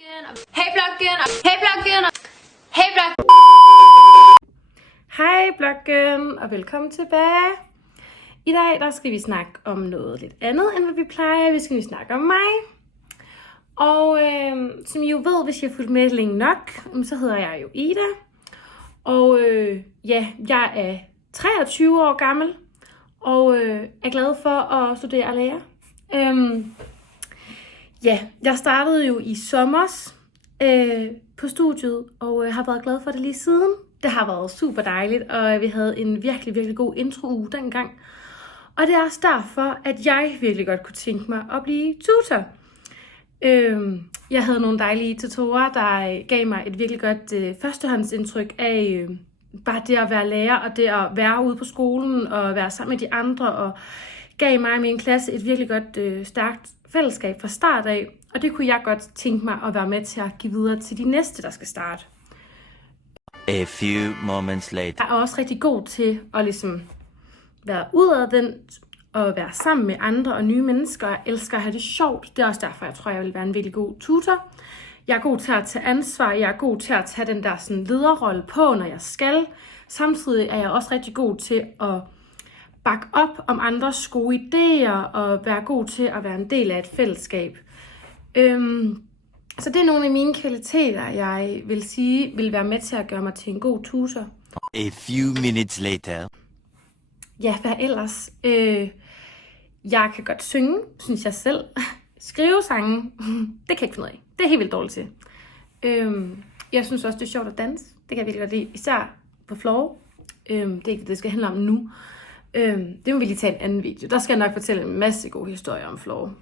Hey bloggen, hey bloggen, hey bloggen. Hej bloggen, og velkommen tilbage. I dag der skal vi snakke om noget lidt andet, end hvad vi plejer. Vi skal snakke om mig. Og som I jo ved, hvis jeg har fulgt med længe nok, så hedder jeg jo Ida. Og jeg er 23 år gammel, og er glad for at studere og lære. Jeg startede jo i sommers på studiet, og har været glad for det lige siden. Det har været super dejligt, og vi havde en virkelig, virkelig god intro-uge dengang. Og det er også derfor, at jeg virkelig godt kunne tænke mig at blive tutor. Jeg havde nogle dejlige tutorer, der gav mig et virkelig godt førstehåndsindtryk af bare det at være lærer, og det at være ude på skolen, og være sammen med de andre, og gav mig og min klasse et virkelig godt, stærkt fællesskab fra start af. Og det kunne jeg godt tænke mig at være med til at give videre til de næste, der skal starte. A few moments later. Jeg er også rigtig god til at være udadvendt og være sammen med andre og nye mennesker. Jeg elsker at have det sjovt. Det er også derfor, jeg tror, jeg vil være en virkelig god tutor. Jeg er god til at tage ansvar. Jeg er god til at tage den der lederrolle på, når jeg skal. Samtidig er jeg også rigtig god til at bakke op om andres gode idéer og være god til at være en del af et fællesskab. Så det er nogle af mine kvaliteter, jeg vil sige, vil være med til at gøre mig til en god tutor. A few minutes later. Ja, hvad ellers? Jeg kan godt synge, synes jeg selv. Skrive sange, det kan jeg ikke finde ud af. Det er helt vildt dårligt til. Jeg synes også, det er sjovt at danse. Det kan jeg virkelig godt lide, især på floor. Det er ikke det skal handle om nu. Det må vi lige tage en anden video. Der skal jeg nok fortælle en masse gode historier om floor.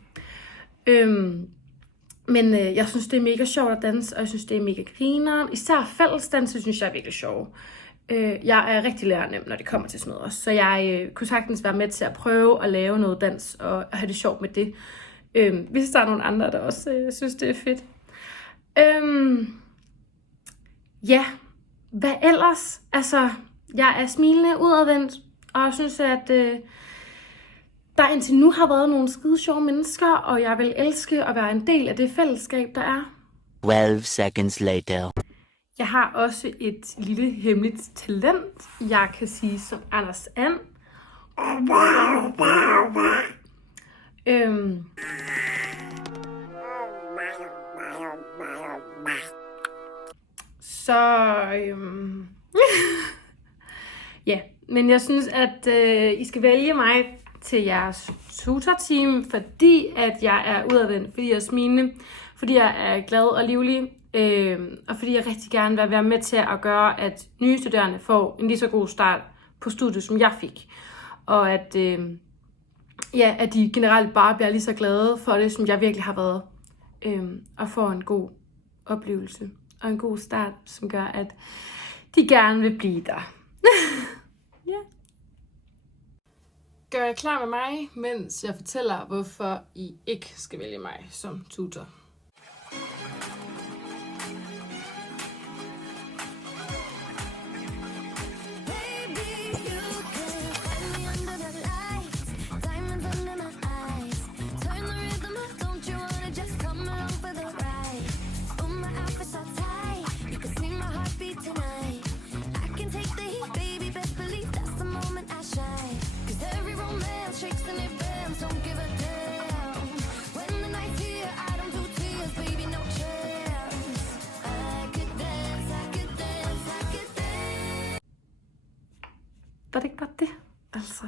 Men jeg synes, det er mega sjovt at danse, og jeg synes, det er mega grineren. Især fællesdans, synes jeg er virkelig sjov. Jeg er rigtig lærernem, når det kommer til sådan noget også. Så jeg kunne sagtens være med til at prøve at lave noget dans, og have det sjovt med det. Hvis der er nogle andre, der også synes, det er fedt. Hvad ellers? Altså, jeg er smilende, udadvendt, og synes, at der indtil nu har været nogle skide sjove mennesker, og jeg vil elske at være en del af det fællesskab, der er. 12 seconds later. Jeg har også et lille hemmeligt talent, jeg kan sige som Anders And. Ja, men jeg synes, at I skal vælge mig til jeres tutorteam, fordi at jeg er udadvendt, fordi jeg er smilende, fordi jeg er glad og livlig, og fordi jeg rigtig gerne vil være med til at gøre, at nye studerende får en lige så god start på studiet, som jeg fik. Og at, at de generelt bare bliver lige så glade for det, som jeg virkelig har været, og får en god oplevelse og en god start, som gør, at de gerne vil blive der. Ja. Gør jeg klar med mig, mens jeg fortæller, hvorfor I ikke skal vælge mig som tutor. Var det ikke bare det? Altså...